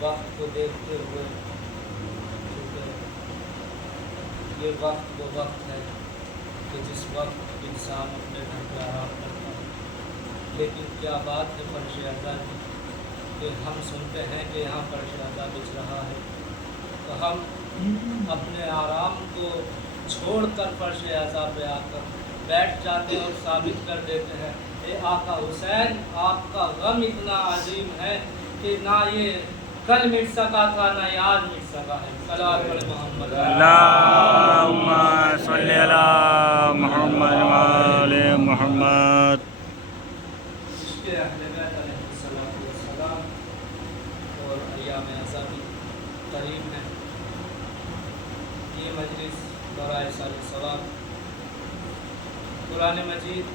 وقت کو دیکھتے ہوئے، یہ وقت وہ وقت ہے کہ جس وقت انسان اپنے گھر پہ آرام کرتا ہے، لیکن کیا بات ہے فرش اعضاء کی کہ ہم سنتے ہیں کہ یہاں فرش اعضاء بچ رہا ہے، تو ہم اپنے آرام کو چھوڑ کر فرش اعضاء پہ آ کر بیٹھ جاتے ہیں اور ثابت کر دیتے ہیں اے آقا حسین، آپ کا غم اتنا عظیم ہے کہ نہ یہ کل مٹ سکا تھا نہ یہ آج مٹ سکا ہے۔ صلوات علی محمد اللہم صلی علی محمد وعلی محمد۔ عشق اہل بیت علیہ السلام اور ایام ازا بھی قریب ہیں۔ یہ مجلس برائے سال ثواب قرآن مجید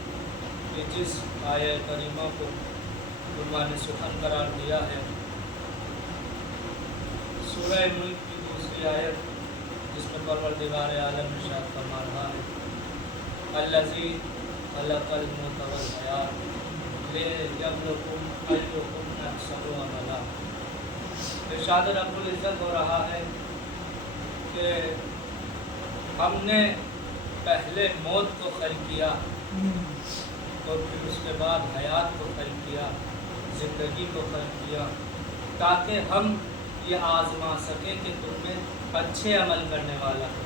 کی جس آیہ کریمہ کو عنوان سخن قرار دیا ہے، سورہ ملک کی دوسری آیت جس میں پروردگار عالم ارشاد فرما رہا ہے الذی خلق الموت والحیات لیبلوکم ایکم احسن عملا۔ ارشاد رب العزت ہو رہا ہے کہ ہم نے پہلے موت کو خلق کیا اور پھر اس کے بعد حیات کو خلق کیا، زندگی کو خلق کیا، تاکہ ہم یہ آزما سکیں کہ تم میں اچھے عمل کرنے والا ہو۔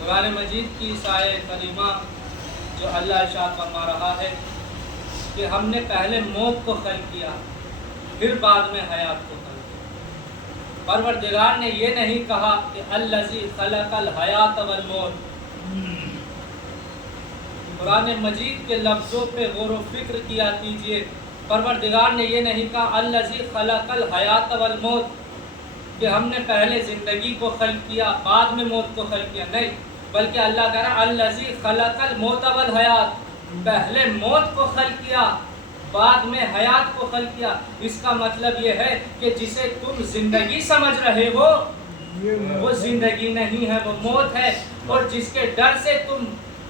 قرآن مجید کی اس آیہ کریمہ جو اللہ ارشاد فرما رہا ہے کہ ہم نے پہلے موت کو خلق کیا پھر بعد میں حیات کو خلق کیا۔ پروردگار نے یہ نہیں کہا کہ الذی خلق الحیات والموت۔ قرآن مجید کے لفظوں پہ غور و فکر کیا کیجئے۔ پروردگار نے یہ نہیں کہا الذی خلق الحیات والموت کہ ہم نے پہلے زندگی کو خلق کیا بعد میں موت کو خلق کیا، نہیں، بلکہ اللہ کہہ رہا الذی خلق الموت والحیات، پہلے موت کو خلق کیا بعد میں حیات کو خلق کیا۔ اس کا مطلب یہ ہے کہ جسے تم زندگی سمجھ رہے ہو وہ زندگی نہیں ہے، وہ موت ہے، اور جس کے ڈر سے تم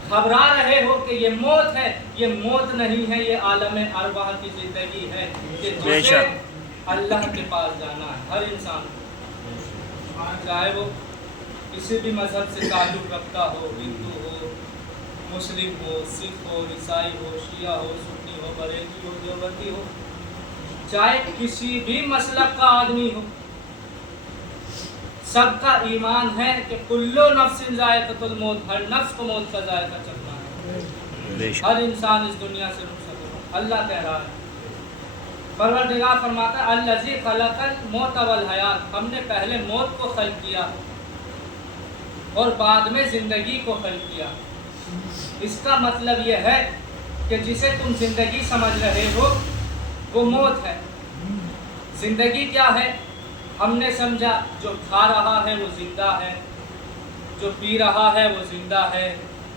گھبرا رہے ہو کہ یہ موت ہے، یہ موت نہیں ہے، یہ عالم ارواح کی زندگی ہے کہ جسے اللہ کے پاس جانا ہے ہر انسان کو، چاہے وہ کسی بھی مذہب سے تعلق رکھتا ہو، ہندو ہو، مسلم ہو، سکھ ہو، عیسائی ہو، شیعہ ہو، سنی ہو، بریلوی ہو، دیوبندی ہو، چاہے کسی بھی مسلک کا آدمی ہو، سب کا ایمان ہے کہ کلو نفس ذائقۃ الموت، ہر نفس کو موت کا ذائقہ چکھنا ہے، ہر انسان اس دنیا سے رخصت ہوگا۔ اللہ کہہ رہا ہے، پروردگار فرماتا ہے الذی خلق الموت والحیات، ہم نے پہلے موت کو خلق کیا اور بعد میں زندگی کو خلق کیا۔ اس کا مطلب یہ ہے کہ جسے تم زندگی سمجھ رہے ہو وہ موت ہے۔ زندگی کیا ہے؟ ہم نے سمجھا جو کھا رہا ہے وہ زندہ ہے، جو پی رہا ہے وہ زندہ ہے،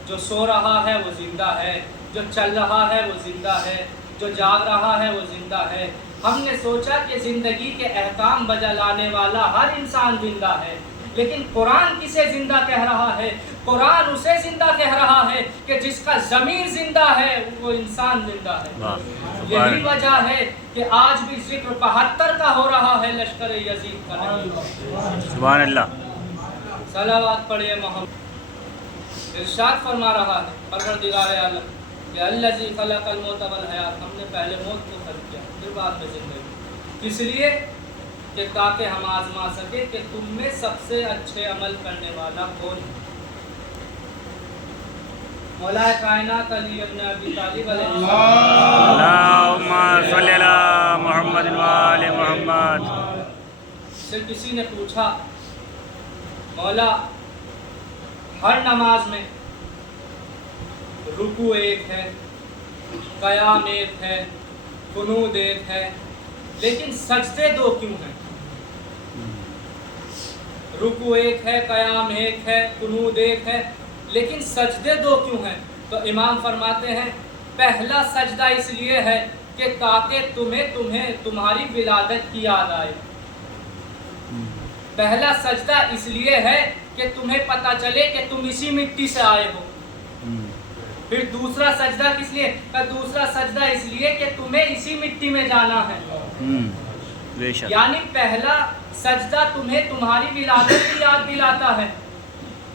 جو سو رہا ہے وہ زندہ ہے، جو چل رہا ہے وہ زندہ ہے، جو جاگ رہا ہے وہ زندہ ہے۔ ہم نے سوچا کہ زندگی کے احکام بجا لانے والا ہر انسان زندہ ہے، لیکن قرآن کسے زندہ کہہ رہا ہے؟ قرآن اسے زندہ کہہ رہا ہے کہ جس کا ضمیر زندہ ہے وہ انسان زندہ ہے۔ یہی وجہ ہے کہ آج بھی ذکر 72 کا ہو رہا ہے، لشکر یزید کا نہیں۔ سبحان اللہ۔ صلوات پڑھیے محمد۔ ارشاد فرما رہا ہے پروردگار عالم کہ الذی خلق الموت والحیات، ہم نے پہلے موت کو خلق کیا پھر بعد میں زندگی، اس لیے کہ تاکہ ہم آزما سکے کہ تم میں سب سے اچھے عمل کرنے والا کون ہے۔ مولا کائنات علی ابن ابی طالب علیہ السلام، اللہم صلی علی محمد وعلی محمد۔ سے کسی نے پوچھا مولا ہر نماز میں رکوع ایک ہے، قیام ایک ہے، قنوت ایک ہے، لیکن سجدے دو کیوں ہیں؟ رکوع ایک ہے، قیام ایک ہے، قنوت ایک ہے، لیکن سجدے دو کیوں ہیں؟ تو امام فرماتے ہیں پہلا سجدہ اس لیے ہے کہ تاکہ تمہیں تمہاری ولادت کی یاد آئے۔ پہلا سجدہ اس لیے ہے کہ تمہیں پتہ چلے کہ تم اسی مٹی سے آئے ہو۔ پھر دوسرا سجدہ کس لیے؟ دوسرا سجدہ اس لیے کہ تمہیں اسی مٹی میں جانا ہے۔ بے شک یعنی پہلا سجدہ تمہیں تمہاری ولادت کی یاد دلاتا ہے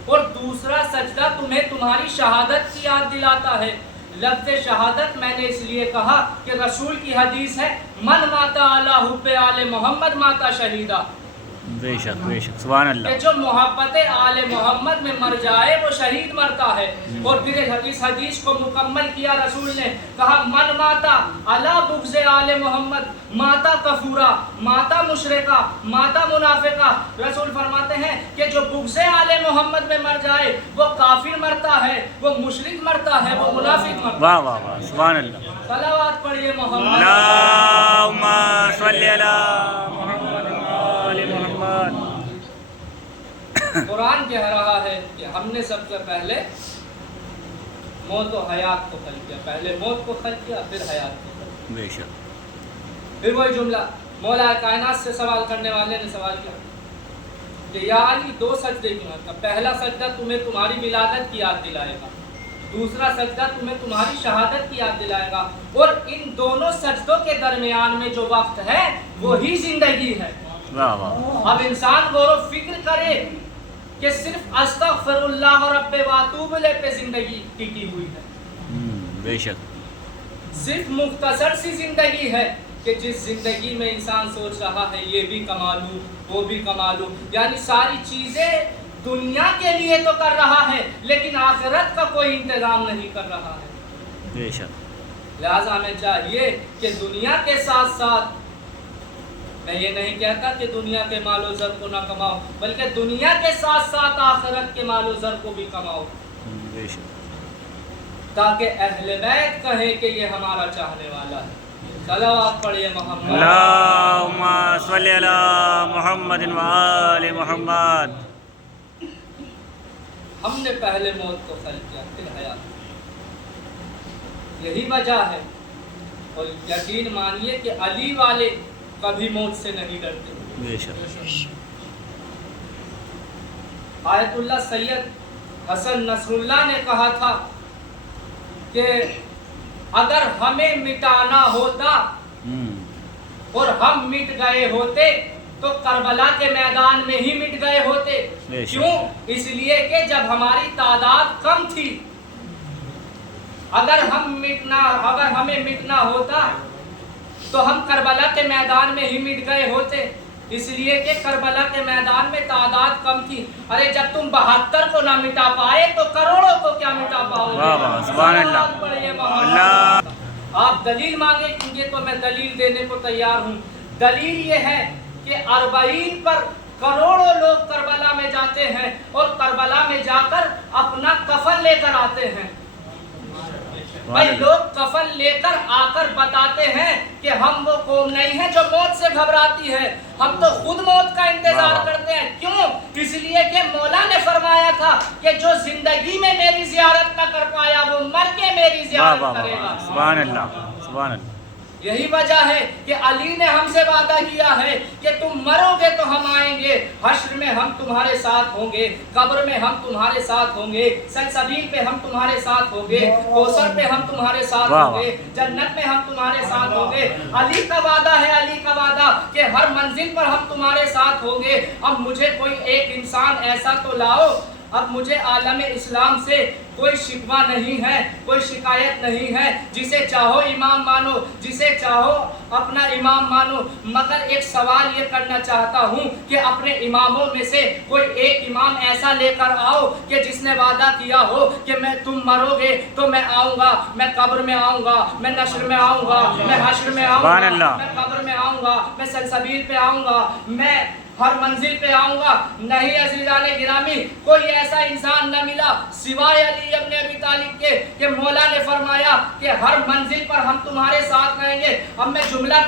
اور دوسرا سجدہ تمہیں تمہاری شہادت کی یاد دلاتا ہے. لفظ شہادت میں نے اس لیے کہا کہ رسول کی حدیث ہے من ماتا علی حب آل محمد ماتا شہیدہ. بے شک بے شک سبحان اللہ. کہ جو محبت آل محمد میں مر جائے وہ شہید مرتا ہے. اور پھر اس حدیث کو مکمل کیا رسول نے کہا من ماتا علی بغض آل محمد ماتا کفورا ماتا مشرکہ ماتا منافقہ. رسول فرماتے ہیں کہ جو بغض آل محمد میں مر جائے وہ کافر مرتا ہے, وہ مشرک مرتا ہے, وہ منافق مرتا ہے. واہ واہ واہ سبحان اللہ. صلوات پڑھیے محمد. اللہم صلی علی محمد وآل محمد. قرآن کہہ رہا ہے کہ ہم نے سب سے پہلے موت و حیات کو خلق کیا. پہلے موت کو خلق کیا پھر حیات کو خلق کیا. بے شک. پھر وہی جملہ مولا کائنات سے سوال کرنے والے نے سوال کیا کہ یا علی دو سجدے کیوں ہیں. پہلا سجدہ تمہیں تمہاری ولادت کی یاد دلائے گا, دوسرا سجدہ تمہیں تمہاری شہادت کی یاد دلائے گا, اور ان دونوں سجدوں کے درمیان میں جو وقت ہے وہی زندگی ہے. واہ واہ. اب انسان غور و فکر کرے کہ صرف استغفر اللہ رب واتوب الیہ پہ زندگی ٹکی ہوئی ہے. بے شک. صرف مختصر سی زندگی ہے کہ جس زندگی میں انسان سوچ رہا ہے یہ بھی کما لوں وہ بھی کما لوں, یعنی ساری چیزیں دنیا کے لیے تو کر رہا ہے لیکن آخرت کا کوئی انتظام نہیں کر رہا ہے. بے شک. لہٰذا ہمیں چاہیے کہ دنیا کے ساتھ ساتھ, میں یہ نہیں کہتا کہ دنیا کے مال و زر کو نہ کماؤ, بلکہ دنیا کے ساتھ ساتھ آخرت کے مال و زر کو بھی کماؤ, بے شک. تاکہ اہل بیت کہیں کہ یہ ہمارا چاہنے والا ہے. صلوات پڑھیے محمد. اللہم صلی علی محمد وآل محمد. ہم نے پہلے موت کو خلق کیا پھر حیات. یہی وجہ ہے, اور یقین مانیے کہ علی والے کبھی موت سے نہیں ڈرتے. بے شک. آیت اللہ سید حسن نصر اللہ نے کہا تھا کہ اگر ہمیں مٹانا ہوتا اور ہم مٹ گئے ہوتے تو کربلا کے میدان میں ہی مٹ گئے ہوتے. کیوں؟ اس لیے کہ جب ہماری تعداد کم تھی. اگر ہمیں مٹنا ہوتا تو ہم کربلا کے میدان میں ہی مٹ گئے ہوتے, اس لیے کہ کربلا کے میدان میں تعداد کم تھی. ارے جب تم 72 کو نہ مٹا پائے تو کروڑوں کو کیا مٹا پاؤ گے. واہ واہ سبحان اللہ. اللہ. آپ دلیل مانگیں گے تو میں دلیل دینے کو تیار ہوں. دلیل یہ ہے کہ 40 پر کروڑوں لوگ کربلا میں جاتے ہیں اور کربلا میں جا کر اپنا کفن لے کر آتے ہیں. بھائی لوگ کفن لے کر آ کر بتاتے ہیں کہ ہم وہ قوم نہیں ہے جو موت سے گھبراتی ہے, ہم تو خود موت کا انتظار کرتے ہیں. کیوں؟ اس لیے کہ مولا نے فرمایا تھا کہ جو زندگی میں میری زیارت نہ کر پایا وہ مر کے میری زیارت کرے گا. سبحان اللہ سبحان اللہ. یہی وجہ ہے کہ علی نے ہم سے وعدہ کیا ہے کہ تم مرو گے تو ہم آئیں گے, حشر میں ہم تمہارے ساتھ ہوں گے, قبر میں ہم تمہارے ساتھ ہوں گے, سلسبیل پہ ہم تمہارے ساتھ ہوں گے, کوثر پہ ہم تمہارے ساتھ ہوں گے, جنت میں ہم تمہارے ساتھ ہوں گے. علی کا وعدہ ہے, علی کا وعدہ کہ ہر منزل پر ہم تمہارے ساتھ ہوں گے. اب مجھے کوئی ایک انسان ایسا تو لاؤ, اب مجھے عالم اسلام سے کوئی شکوہ نہیں ہے, کوئی شکایت نہیں ہے. جسے چاہو امام مانو, جسے چاہو اپنا امام مانو, مگر ایک سوال یہ کرنا چاہتا ہوں کہ اپنے اماموں میں سے کوئی ایک امام ایسا لے کر آؤ کہ جس نے وعدہ کیا ہو کہ میں تم مرو گے تو میں آؤں گا, میں قبر میں آؤں گا, میں نشر میں آؤں گا, میں حشر میں آؤں گا, میں قبر میں آؤں گا, میں سلسبیل پہ آؤں گا, میں ہر منزل پہ آؤں گا. نہیں عزیزان گرامی, کوئی ایسا انسان نہ ملا سوائے علی ابن ابی طالب کے کہ مولا نے فرمایا کہ ہر منزل پر ہم تمہارے ساتھ رہیں گے. اب میں جملہ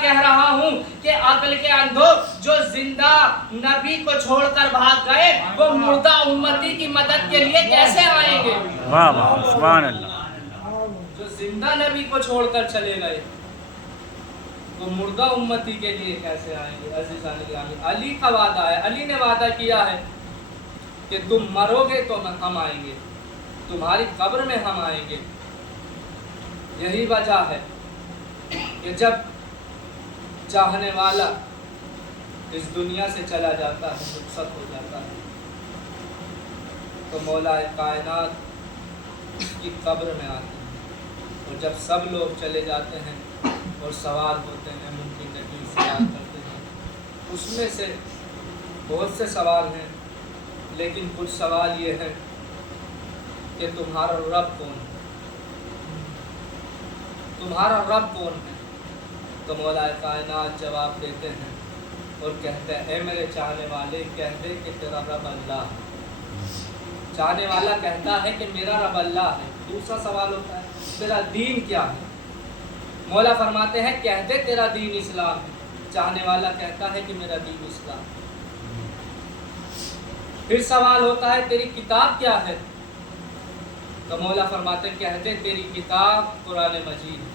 کہہ رہا ہوں کہ عقل کے اندھو, جو زندہ نبی کو چھوڑ کر بھاگ گئے وہ مردہ امتی کی مدد کے لیے کیسے آئیں گے. واہ واہ سبحان اللہ. جو زندہ نبی کو چھوڑ کر چلے گئے وہ مردہ امتی کے لیے کیسے آئیں گے. عزیزان گرامی, علی کا وعدہ ہے, علی نے وعدہ کیا ہے کہ تم مرو گے تو ہم آئیں گے, تمہاری قبر میں ہم آئیں گے. یہی وجہ ہے کہ جب چاہنے والا اس دنیا سے چلا جاتا ہے، رخصت ہو جاتا ہے، تو مولا کائنات کی قبر میں آتے ہیں، اور جب سب لوگ چلے جاتے ہیں اور سوال ہوتے ہیں، ممکن نہیں سوال کرتے ہیں، اس میں سے بہت سے سوال ہیں، لیکن کچھ سوال یہ ہے کہ تمہارا رب کون ہے؟ تمہارا رب کون ہے؟ تو مولا کائنات جواب دیتے ہیں اور کہتے ہیں، اے میرے چاہنے والے، کہہ دے کہ تیرا رب اللہ ہے۔ چاہنے والا کہتا ہے کہ میرا رب اللہ ہے۔ دوسرا سوال ہوتا ہے، تیرا دین کیا ہے؟ مولا فرماتے ہیں، کہہ دے تیرا دین اسلام ہے۔ چاہنے والا کہتا ہے کہ میرا دین اسلام ہے۔ پھر سوال ہوتا ہے، تیری کتاب کیا ہے؟ تو مولا فرماتے ہیں، کہہ دے تیری کتاب قرآن مجید ہے۔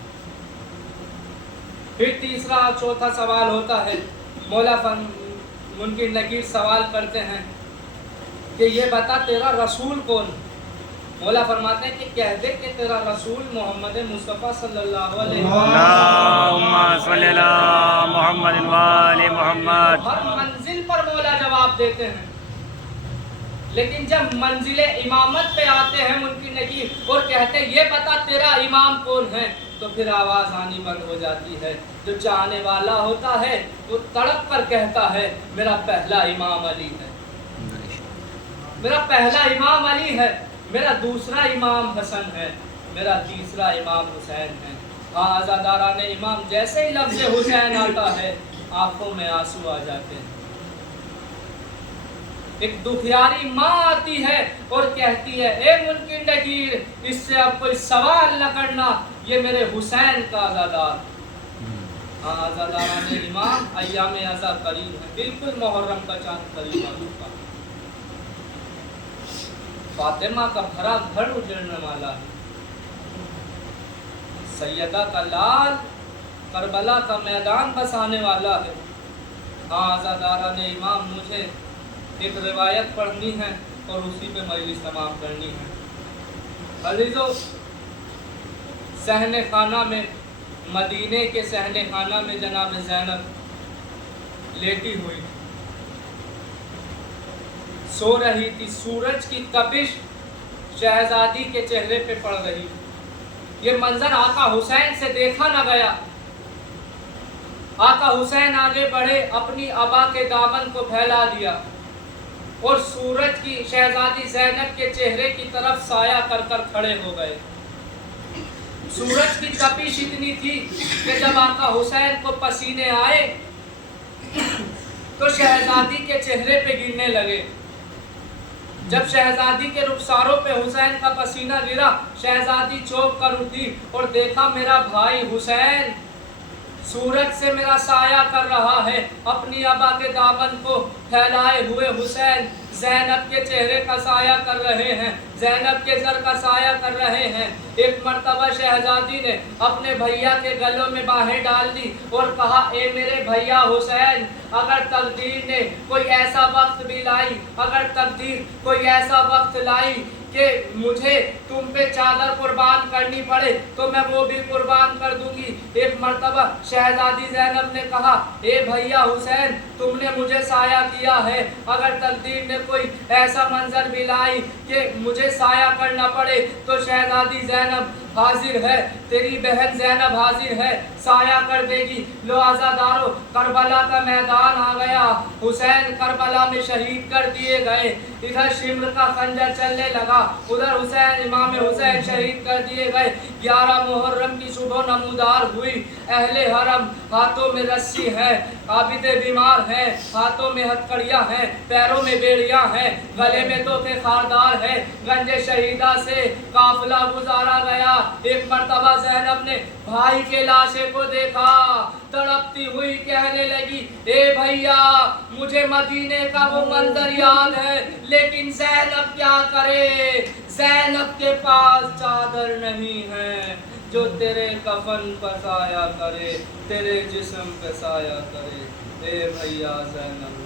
پھر تیسرا اور چوتھا سوال ہوتا ہے، مولا منکر نکیر سوال کرتے ہیں کہ یہ بتا تیرا رسول کون ہے؟ مولا فرماتے ہیں کہ کہہ دے کہ تیرا رسول محمد مصطفیٰ صلی اللہ علیہ وسلم۔ اللہم صلی علی محمد وآل محمد۔ ہر منزل پر مولا جواب دیتے ہیں، لیکن جب منزل امامت پہ آتے ہیں منکر نکیر اور کہتے ہیں یہ بتا تیرا امام کون ہے، تو پھر آواز آنی بند ہو جاتی ہے۔ جو چاہنے والا ہوتا ہے وہ تڑپ کر کہتا ہے، میرا پہلا امام علی ہے، میرا پہلا امام علی ہے، میرا دوسرا امام حسن ہے، میرا تیسرا امام حسین ہے۔ ہاں عزاداران امام، جیسے ہی لفظ حسین آتا ہے آنکھوں میں آنسو آ جاتے ہیں۔ ایک دکھیاری ماں آتی ہے اور کہتی ہے، اے منکر نکیر، اس سے اب کوئی سوال نہ کرنا، یہ میرے حسین کا عزادار۔ ہاں عزاداران امام، ایام عزا قریب ہے، بالکل محرم کا چاند قریب آ چکا۔ فاطمہ کا بھرا گھر اجڑنے والا ہے، سیدہ کا لال کربلا کا میدان بسانے والا ہے۔ ہاں عزاداران امام، مجھے ایک روایت پڑھنی ہے اور اسی پہ مجلس تمام کرنی ہے۔ عزیزو، صحن خانہ میں، مدینے کے صحن خانہ میں جناب زینب لیٹی ہوئی تھی، سو رہی تھی، سورج کی تپش شہزادی کے چہرے پہ پڑ رہی تھی۔ یہ منظر آقا حسین سے دیکھا نہ گیا۔ آقا حسین آگے بڑھے، اپنی ابا کے دامن کو پھیلا دیا اور سورج کی شہزادی زینب کے چہرے کی طرف سایہ کر کر کھڑے ہو گئے۔ سورج کی تپش اتنی تھی کہ جب آقا حسین کو پسینے آئے تو شہزادی کے چہرے پہ گرنے لگے۔ جب شہزادی کے رخساروں پہ حسین کا پسینہ گرا، شہزادی چونک کر اٹھی اور دیکھا میرا بھائی حسین سورج سے میرا سایہ کر رہا ہے۔ اپنی ابا کے دامن کو پھیلائے ہوئے حسین زینب کے چہرے کا سایہ کر رہے ہیں، زینب کے سر کا سایہ کر رہے ہیں۔ ایک مرتبہ شہزادی نے اپنے بھیا کے گلوں میں باہیں ڈال دی اور کہا، اے میرے بھیا حسین، اگر تقدیر نے کوئی ایسا وقت بھی لائی، اگر تقدیر کوئی ایسا وقت لائی کہ مجھے تم پہ چادر قربان کرنی پڑے تو میں وہ بھی قربان کر دوں گی۔ ایک مرتبہ شہزادی زینب نے کہا، اے بھیا حسین، تم نے مجھے سایہ کیا ہے، اگر تقدیر نے کوئی ایسا منظر بھی لائی کہ مجھے سایہ کرنا پڑے تو شہزادی زینب حاضر ہے، تیری بہن زینب حاضر ہے، سایہ کر دے گی۔ لو عزادارو، کربلا کا میدان آ گیا، حسین کربلا میں شہید کر دیے گئے۔ ادھر شمر کا خنجر چلنے لگا، ادھر حسین امام حسین شہید کر دیے گئے۔ 11 محرم کی صبح نمودار ہوئی، اہل حرم ہاتھوں میں رسی ہے، عابد بیمار ہیں، ہاتھوں میں ہتھکڑیاں ہیں، پیروں میں بیڑیاں ہیں، گلے میں تحفے خاردار ہے۔ گنج شہیدہ سے قافلہ گزارا گیا۔ ایک مرتبہ زینب نے بھائی کے لاشے کو دیکھا، تڑپتی ہوئی کہنے لگی، اے بھیا، مجھے مدینے کا وہ منظر یاد ہے، لیکن زینب کیا کرے؟ زینب کے پاس چادر نہیں ہے جو تیرے کفن پر سایہ کرے، تیرے جسم پہ سایہ کرے۔ اے بھیا زینب